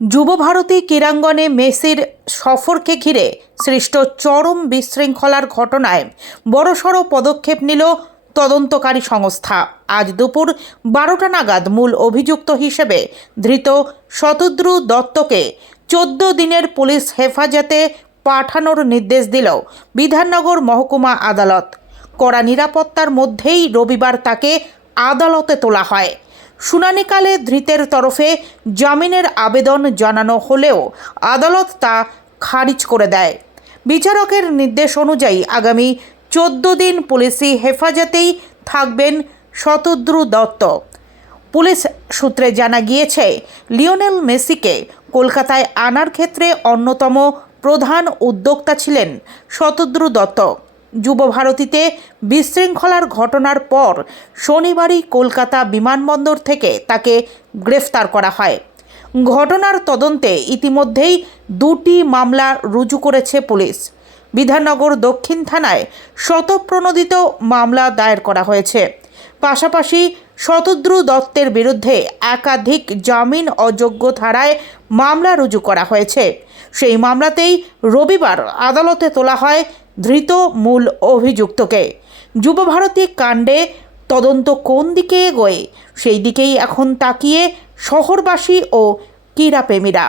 যুবভারতী ক্রীড়াঙ্গনে মেসির সফরকে ঘিরে সৃষ্ট চরম বিশৃঙ্খলার ঘটনায় বড়সড় পদক্ষেপ নিল তদন্তকারী সংস্থা। আজ দুপুর বারোটা নাগাদ মূল অভিযুক্ত হিসেবে ধৃত শতদ্রু দত্তকে চোদ্দ দিনের পুলিশ হেফাজতে পাঠানোর নির্দেশ দিল বিধাননগর মহকুমা আদালত। কড়া নিরাপত্তার মধ্যেই রবিবার তাকে আদালতে তোলা হয়। শুনানিকালে ধৃতের তরফে জামিনের আবেদন জানানো হলেও আদালত তা খারিজ করে দেয়। বিচারকের নির্দেশ অনুযায়ী আগামী চোদ্দ দিন পুলিশি হেফাজতেই থাকবেন শতদ্রু দত্ত। পুলিশ সূত্রে জানা গিয়েছে, লিওনেল মেসিকে কলকাতায় আনার ক্ষেত্রে অন্যতম প্রধান উদ্যোক্তা ছিলেন শতদ্রু দত্ত। যুবভারতীতে বিশৃঙ্খলার ঘটনার পর শনিবারই কলকাতা বিমানবন্দর থেকে তাকে গ্রেফতার করা হয়। ঘটনার তদন্তে ইতিমধ্যেই দুটি মামলা রুজু করেছে পুলিশ। বিধাননগর দক্ষিণ থানায় শতপ্রণোদিত মামলা দায়ের করা হয়েছে। পাশাপাশি শতদ্রু দত্তের বিরুদ্ধে একাধিক জামিন অযোগ্য ধারায় মামলা রুজু করা হয়েছে। সেই মামলাতেই রবিবার আদালতে তোলা হয় ধৃত মূল অভিযুক্তকে। যুবভারতী কাণ্ডে তদন্ত কোন দিকে এগোয়, সেই দিকেই এখন তাকিয়ে শহরবাসী ও ক্রীড়াপ্রেমীরা।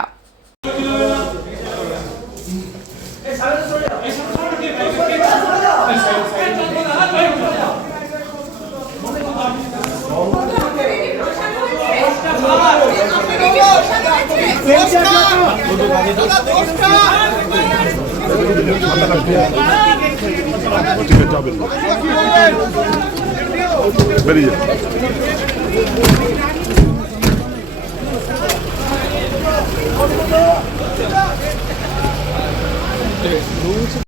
ঠিক আছে যাবেন বেরিয়ে যান